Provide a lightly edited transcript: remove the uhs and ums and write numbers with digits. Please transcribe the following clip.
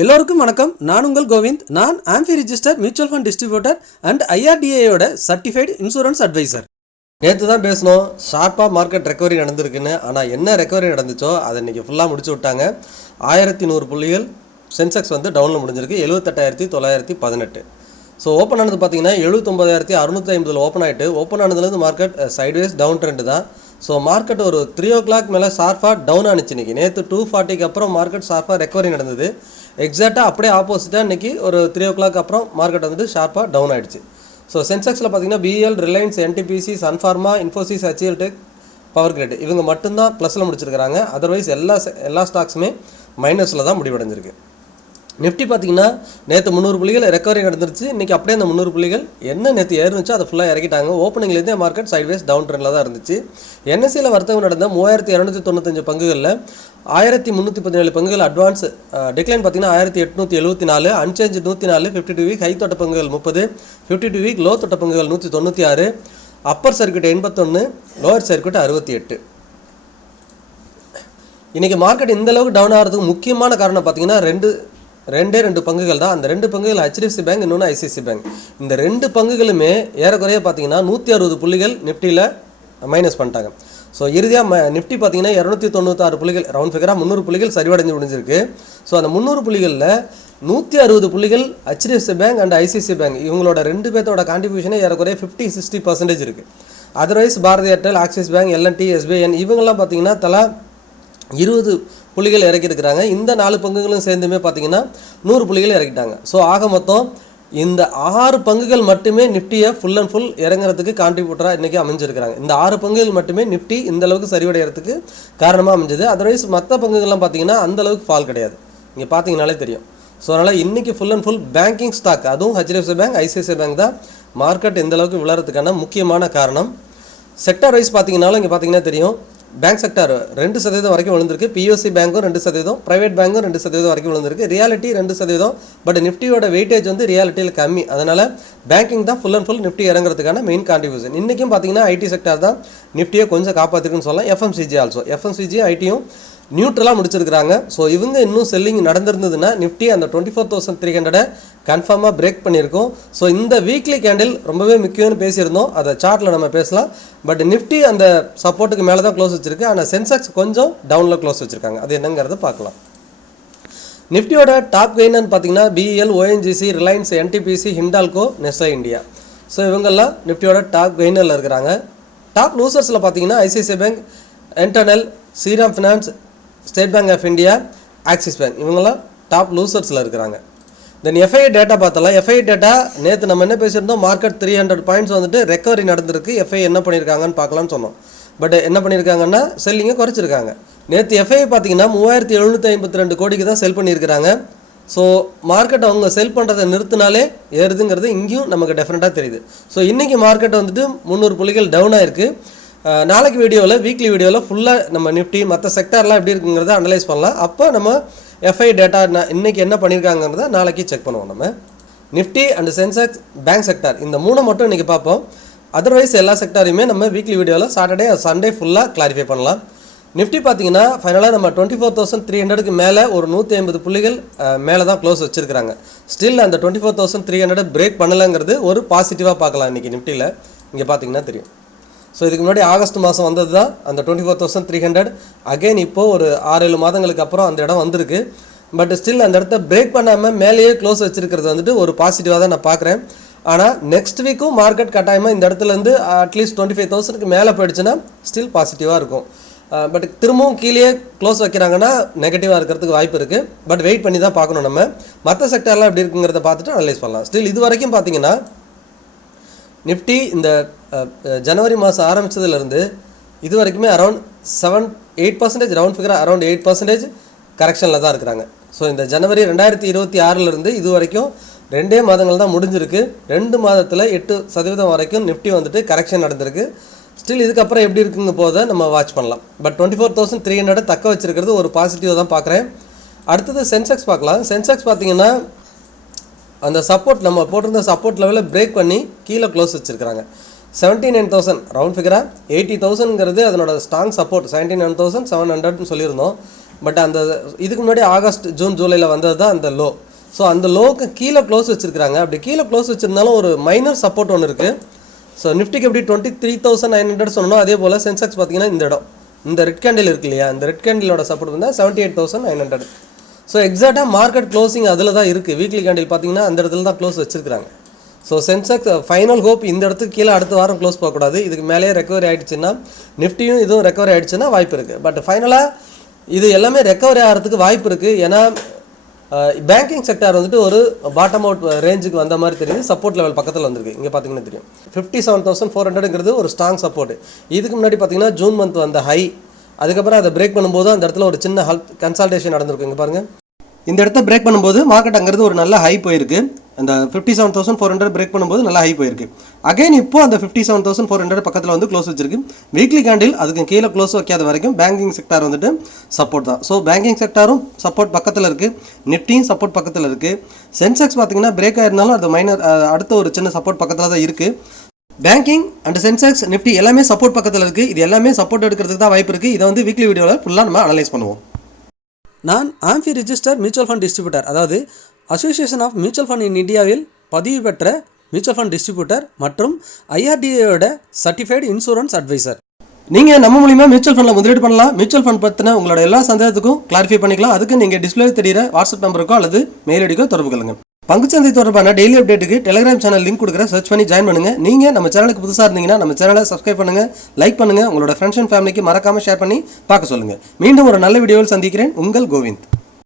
எல்லோருக்கும் வணக்கம். நான் உங்கள் கோவிந்த். நான் ஆம்பி register mutual fund distributor and ஐஆர்டிஏயோட சர்டிஃபைடு இன்சூரன்ஸ் அட்வைசர். நேற்று தான் பேசணும் ஷார்ப்பாக மார்க்கெட் ரெக்கவரி நடந்திருக்குன்னு. ஆனால் என்ன ரெக்கவரி நடந்துச்சோ அதை இன்றைக்கி ஃபுல்லாக முடிச்சு விட்டாங்க. 1100 புள்ளிகள் சென்செக்ஸ் டவுனில் முடிஞ்சிருக்கு. 78,918. ஸோ ஓப்பன் ஆனது பார்த்தீங்கன்னா 79,650 ஓப்பன் ஆகிட்டு ஓப்பன் ஆனதுலேருந்து மார்க்கெட் சைட்வேஸ் டவுன் ட்ரெண்டு தான். ஸோ மார்க்கெட் ஒரு 3 o'clock மேலே ஷார்ப்பாக டவுன் ஆனிச்சு. இன்றைக்கி நேற்று 240 அப்புறம் மார்க்கெட் ஷார்ப்பாக ரெக்கவரி நடந்தது. எக்ஸாக்டாக அப்படியே ஆப்போசிட்டாக இன்றைக்கி ஒரு 3 o'clock அப்புறம் மார்க்கெட் ஷார்ப்பாக டவுன் ஆகிடுச்சு. ஸோ சென்செக்ஸில் பார்த்தீங்கன்னா பிஎல், ரிலையன்ஸ், என்டிபிசி, சன்ஃபார்மா, இன்ஃபோசிஸ், ஹெச்எல் டெக், பவர் கிரிட் இவங்க மட்டும்தான் ப்ளஸில் முடிச்சிருக்கிறாங்க. அதர்வைஸ் எல்லா ஸ்டாக்ஸுமே மைனஸில் தான் முடிவடைஞ்சிருக்கு. நிஃப்டி பார்த்தீங்கன்னா நேற்று 300 புள்ளிகள் ரெக்கவரி நடந்துருச்சு. இன்றைக்கி அப்படியே அந்த 300 புள்ளிகள் என்ன நேற்று ஏறுனுச்சோ அதை ஃபுல்லாக இறக்கிட்டாங்க. ஓப்பனிங்லேருந்தே மார்க்கெட் சைட்வேஸ் டவுன் ட்ரெண்டில் தான் இருந்துச்சு. என்எஸ்சியில் வர்த்தகம் நடந்த 3295 பங்குகளில் 1317 பங்குகள் அட்வான்ஸ். டிக்ளைன் பார்த்தீங்கன்னா 1874, அன்சேஞ்ச் 104, 52 வீக் ஹை தொட்ட பங்குகள் 30, 52 வீக் லோ தொட்ட பங்குகள் 196, அப்பர் சர்க்யூட் 81, லோவர் சர்க்யூட் 68. இன்றைக்கி மார்க்கெட் இந்தளவுக்கு டவுன் ஆகிறதுக்கு முக்கியமான காரணம் பார்த்தீங்கன்னா ரெண்டு பங்குகள் தான். அந்த 2 பங்குகள் ஹெச்டிஎஃப்சி பேங்க், இன்னொன்று ஐசிஐசி பேங்க். இந்த 2 பங்குகளுமே ஏறக்குறைய பார்த்தீங்கன்னா 160 புள்ளிகள் நிஃப்டியில் மைனஸ் பண்ணிட்டாங்க. ஸோ இறுதியாக நிஃப்டி பார்த்தீங்கன்னா 296 புள்ளிகள் ரவுண்ட் ஃபிகராக 300 புள்ளிகள் சரிவடைஞ்சு முடிஞ்சிருக்கு. ஸோ அந்த 300 புள்ளிகளில் 160 புள்ளிகள் HDFC bank and ICICI bank இவங்களோட 2 பேர்த்தோட கான்ட்ரிபியூஷனே ஏறக்குறைய 50-60% இருக்குது. அதர்வைஸ் பாரதி ஏர்டெல், ஆக்சிஸ் பேங்க், எல்என்டி, எஸ்பிஐஎன் இவங்கெல்லாம் பார்த்தீங்கன்னா தலா 20 புள்ளிகள் இறக்கியிருக்கிறாங்க. இந்த 4 பங்குகளும் சேர்ந்துமே பார்த்தீங்கன்னா 100 புள்ளிகள் இறக்கிட்டாங்க. ஸோ ஆக மொத்தம் இந்த 6 பங்குகள் மட்டுமே நிஃப்டியை ஃபுல் அண்ட் ஃபுல் இறங்குறதுக்கு கான்ட்ரிபியூட்டராக இன்றைக்கி அமைஞ்சிருக்கிறாங்க. இந்த 6 பங்குகள் மட்டுமே நிஃப்டி இந்தளவுக்கு சரிவடைகிறதுக்கு காரணமாக அமைஞ்சது. அதர்வைஸ் மற்ற பங்குகள்லாம் பார்த்தீங்கன்னா அந்தளவுக்கு ஃபால் கிடையாது. இங்கே பார்த்தீங்கனாலே தெரியும். ஸோ அதனால் இன்றைக்கி full and full banking stock, அதுவும் ஹெச்டிஎஃப்சி பேங்க், ஐசிஐசிஐ பேங்க் தான் மார்க்கெட் இந்தளவுக்கு விழறதுக்கான முக்கியமான காரணம். செக்டார் வைஸ் பார்த்தீங்கன்னாலும் இங்கே பார்த்தீங்கன்னா தெரியும். பேங்க் செக்டார் 2% வரைக்கும் விழுந்திருக்கு. பிஓசி பேங்க்கும் 2%, ப்ரைவேட் பேங்க்கும் 2% வரைக்கும் விழுந்திருக்கு. ரியாலிட்டி 2%. பட் நிஃப்டியோட வெயிட்டேஜ் ரியாலிட்டியில் கம்மி. அதனால் பேங்கிங் தான் ஃபுல் அண்ட் ஃபுல் நிஃப்டி இறங்குறதுக்கான மெயின் கான்ட்ரிபியூஷன். இன்றைக்கும் பார்த்தீங்கன்னா ஐடி செக்டார் தான் நிஃப்டியை கொஞ்சம் காப்பாற்றிருக்குன்னு சொல்லலாம். எஃப்எம்சிஜி ஆல்சோ, எஃப்எம்சிஜியும் ஐடியும் நியூட்ரலாக முடிச்சிருக்கிறாங்க. ஸோ இவங்க இன்னும் செல்லிங் நடந்திருந்ததுன்னா நிஃப்டி அந்த 24,300 கன்ஃபார்மாக பிரேக் பண்ணியிருக்கோம். ஸோ இந்த வீக்லி கேண்டில் ரொம்பவே முக்கியம்னு பேசியிருந்தோம். அதை சார்ட்டில் நம்ம பேசலாம். பட் நிஃப்டி அந்த சப்போர்ட்டுக்கு மேலே தான் க்ளோஸ் வச்சிருக்கு. ஆனால் சென்செக்ஸ் கொஞ்சம் டவுனில் க்ளோஸ் வச்சுருக்காங்க. அது என்னங்கிறத பார்க்கலாம். நிஃப்டியோட டாப் கெய்னர்னு பார்த்தீங்கன்னா BEL, ONGC, Reliance, NTPC, Hindalco, Nestle India. So இவங்கெல்லாம் நிஃப்டியோட டாப் கெய்னரில் இருக்கிறாங்க. டாப் லூசர்ஸில் பார்த்தீங்கன்னா ICICI bank, Eternal, Shriram finance, State Bank of India, Axis bank இவங்கெல்லாம் டாப் லூசர்ஸில் இருக்கிறாங்க. தென் எஃப்ஐ டேட்டா பார்த்தலாம். எஃப்ஐ டேட்டா நேற்று நம்ம என்ன பேசியிருந்தோம், மார்க்கெட் 300 பாயிண்ட்ஸ் ரெக்கவரி நடந்திருக்கு. எஃப்ஐ என்ன பண்ணியிருக்காங்கன்னு பார்க்கலான்னு சொன்னோம். பட் என்ன பண்ணியிருக்காங்கன்னா செல்லிங்கை குறைச்சிருக்காங்க. நேற்று எஃப்ஐ பார்த்தீங்கன்னா 3752 கோடிக்கு தான் செல் பண்ணியிருக்கிறாங்க. ஸோ மார்க்கெட் அவங்க செல் பண்ணுறதை நிறுத்தினாலே ஏறுதுங்கிறது இங்கேயும் நமக்கு டெஃபினட்டாக தெரியுது. ஸோ இன்றைக்கி மார்க்கெட் 300 புள்ளிகள் டவுன் ஆயிருக்கு. நாளைக்கு வீடியோவில், வீக்லி வீடியோவில் ஃபுல்லாக நம்ம நிஃப்டி மற்ற செக்டார்லாம் எப்படி இருக்குங்கிறத அனலைஸ் பண்ணலாம். அப்போ நம்ம எஃப்ஐ டேட்டா இன்றைக்கி என்ன பண்ணியிருக்காங்கிறத நாளைக்கு செக் பண்ணுவோம். நம்ம Nifty and Sensex, bank sector இந்த 3 மட்டும் இன்றைக்கி பார்ப்போம். அதர்வைஸ் எல்லா செக்டாரையுமே நம்ம வீக்லி வீடியோவில் சாட்டர்டே சண்டே ஃபுல்லாக கிளாரிஃபை பண்ணலாம். நிஃப்டி பார்த்தீங்கன்னா ஃபைனலாக நம்ம 24,300க்கு மேலே ஒரு 150 புள்ளிகள் மேலே தான் க்ளோஸ் வச்சுருக்கிறாங்க. ஸ்டில் அந்த 24,300 பிரேக் பண்ணலைங்கிறது ஒரு பாசிட்டிவாக பார்க்கலாம் இன்றைக்கி நிஃப்டியில். இங்கே பார்த்தீங்கன்னா தெரியும். ஸோ இதுக்கு முன்னாடி ஆகஸ்ட் மாதம் வந்தது தான் அந்த 24,300. அகெயின் இப்போது ஒரு 6-7 மாதங்களுக்கு அப்புறம் அந்த இடம் வந்திருக்கு. பட் ஸ்டில் அந்த இடத்த பிரேக் பண்ணாமல் மேலேயே க்ளோஸ் வச்சுருக்கிறது ஒரு பாசிட்டிவாக தான் நான் பார்க்குறேன். ஆனால் நெக்ஸ்ட் வீக்கும் மார்க்கெட் கட்டாயமாக இந்த இடத்துலேருந்து அட்லீஸ்ட் 25,000க்கு மேலே போயிடுச்சுன்னா ஸ்டில் பாசிட்டிவாக இருக்கும். பட் திரும்பவும் கீழே க்ளோஸ் வைக்கிறாங்கன்னா நெகட்டிவாக இருக்கிறதுக்கு வாய்ப்பு இருக்குது. பட் வெயிட் பண்ணி தான் பார்க்கணும். நம்ம மற்ற செக்டர்லாம் எப்படி இருக்குங்கிறத பார்த்துட்டு அனலைஸ் பண்ணலாம். ஸ்டில் இது வரைக்கும் பார்த்தீங்கன்னா நிஃப்டி இந்த ஜனவரி மாதம் ஆரம்பித்ததுலேருந்து இது வரைக்குமே அரௌண்ட் 7-8% ரவுண்ட் ஃபிகராக அரௌண்ட் 8% கரெக்ஷனில் தான் இருக்கிறாங்க. ஸோ இந்த ஜனவரி 2026 இது வரைக்கும் 2 மாதங்கள் தான் முடிஞ்சிருக்கு. 2 மாதத்தில் 8% வரைக்கும் நிஃப்டி கரெக்ஷன் நடந்திருக்கு. ஸ்டில் இதுக்கப்புறம் எப்படி இருக்குங்க போதை நம்ம வாட்ச் பண்ணலாம். பட் 24,300 தக்க வச்சுருக்கிறது ஒரு பாசிட்டிவாக தான் பார்க்குறேன். அடுத்தது சென்செக்ஸ் பார்க்கலாம். சென்செக்ஸ் பார்த்தீங்கன்னா அந்த சப்போர்ட் நம்ம போட்டிருந்த சப்போர்ட் லெவலில் பிரேக் பண்ணி கீழே க்ளோஸ் வச்சுருக்கிறாங்க. 79,000 ரவுண்ட் ஃபிகராக 80,000ங்கிறது அதனோட ஸ்ட்ராங் சப்போர்ட். 79,700ன்னு சொல்லியிருந்தோம். பட் அந்த இதுக்கு முன்னாடி ஆகஸ்ட் ஜூன் ஜூலையில் வந்தது தான் அந்த லோ. ஸோ அந்த லோவுக்கு கீழே க்ளோஸ் வச்சுருக்காங்க. அப்படி கீழே க்ளோஸ் வச்சுருந்தாலும் ஒரு மைனர் சப்போர்ட் ஒன்று இருக்குது. ஸோ நிஃப்டிக்கு எப்படி 23,900 சொன்னோம், அதே போல் சென்செக்ஸ் பார்த்தீங்கன்னா இந்த இடம், இந்த ரெட் கேண்டில் இருக்கு இல்லையா, இந்த ரெட் கேண்டிலோட சப்போர்ட் வந்து 78,900. ஸோ எக்ஸாக்டாக மார்க்கெட் க்ளோசிங் அதில் தான் இருக்குது. வீக்லி கேண்டில் பார்த்தீங்கன்னா அந்த இடத்துல தான் க்ளோஸ் வச்சுருக்காங்க. ஸோ சென்செக்ஸ் ஃபைனல் ஹோப் இந்த இடத்துக்கு கீழே அடுத்த வாரம் க்ளோஸ் போகக்கூடாது. இதுக்கு மேலேயே ரெக்கவரி ஆகிடுச்சுன்னா, நிஃப்டியும் இதுவும் ரெக்கவரி ஆகிடுச்சுன்னா வாய்ப்பு இருக்குது. பட் ஃபைனலாக இது எல்லாமே ரெக்கவரி ஆகிறதுக்கு வாய்ப்பு இருக்குது. ஏன்னா பேங்கிங் செக்டார் வந்துட்டு ஒரு பாட்டம் அவுட் ரேஞ்சுக்கு வந்த மாதிரி தெரியுது. சப்போர்ட் லெவல் பக்கத்தில் வந்திருக்கு. இங்கே பார்த்தீங்கன்னா தெரியும் 57,400ங்கிறது ஒரு ஸ்ட்ராங் சப்போர்ட். இதுக்கு முன்னாடி பார்த்தீங்கன்னா ஜூன் மந்த் வந்த ஹை, அதுக்கப்புறம் அதை பிரேக் பண்ணும்போது அந்த இடத்துல ஒரு சின்ன கன்சல்டேஷன் நடந்திருக்கு. இங்கே பாருங்கள், இந்த இடத்த பிரேக் பண்ணும்போது மார்க்கெட் அங்கிறது ஒரு நல்ல ஹை போயிருக்கு. அந்த 57,400 பிரேக் பண்ணும்போது நல்ல ஹை போயிருக்கு. அகைன் இப்போ அந்த 57,400 பக்கத்தில் வந்து க்ளோஸ் வச்சிருக்கு. வீக்லி கேண்டில் அதுக்கு கீழே க்ளோஸ் வைக்காத வரைக்கும் பேங்கிங் செக்டார் வந்துட்டு சப்போர்ட் தான். ஸோ பேங்கிங் செக்டாரும் சப்போர்ட் பக்கத்தில் இருக்குது, நிஃப்டியும் சப்போர்ட் பக்கத்தில் இருக்குது. சென்செக்ஸ் பார்த்தீங்கன்னா பிரேக் ஆயிருந்தாலும் அது மைனர் அடுத்த ஒரு சின்ன சப்போர்ட் பக்கத்தில் தான் இருக்குது. பேங்கிங் அண்ட் சென்செக்ஸ் நிஃப்டி எல்லாமே சப்போர்ட் பக்கத்தில் இருக்குது. இது எல்லாமே சப்போர்ட் எடுக்கிறதுக்கு தான் வாய்ப்பு இருக்குது. இதை வந்து வீக்லி வீடியோவில் ஃபுல்லாக நம்ம அனலைஸ் பண்ணுவோம். நான் ஆம்பி ரிஜிஸ்டர் மியூச்சுவல் ஃபண்ட் டிஸ்ட்ரிபியூட்டர், அதாவது association of mutual fund in இந்தியாவில் பதிவு பெற்ற மியூச்சுவல் ஃபண்ட் டிஸ்ட்ரிபியூட்டர் மற்றும் IRDAயோட சர்டிஃபைடு இன்சூரன்ஸ் அட்வைசர். நீங்கள் நம்ம மூலிமா மியூச்சுவல் ஃபண்டில் முதலீடு பண்ணலாம். மியூச்சுவல் ஃபண்ட் பற்றின உங்களோட எல்லா சந்தேகத்துக்கும் கிளாரிஃபை பண்ணிக்கலாம். அதுக்கு நீங்கள் டிஸ்பிளே தெரியுற வாட்ஸ்அப் நம்பருக்கோ அல்லது மெயில் ஐடிக்கோ தொடர்பு கொள்ளுங்கள். பங்குச்சந்தை தொடர்பான டெய்லி அப்டேட்டுக்கு டெலிகிராம் சேனல் லிங்க் கொடுக்குற சர்ச் பண்ணி ஜாயின் பண்ணுங்கள். நீங்கள் நம்ம சேனலுக்கு புதுசாக இருந்தீங்கன்னா நம்ம சேனலை சப்ஸ்கிரைப் பண்ணுங்கள், லைக் பண்ணுங்கள், உங்களோட ஃப்ரெண்ட்ஸ் அண்ட் ஃபேமிலிக்கு மறக்காமல் ஷேர் பண்ணி பார்க்க சொல்லுங்கள். மீண்டும் ஒரு நல்ல வீடியோவில் சந்திக்கிறேன். உங்கள் கோவிந்த்.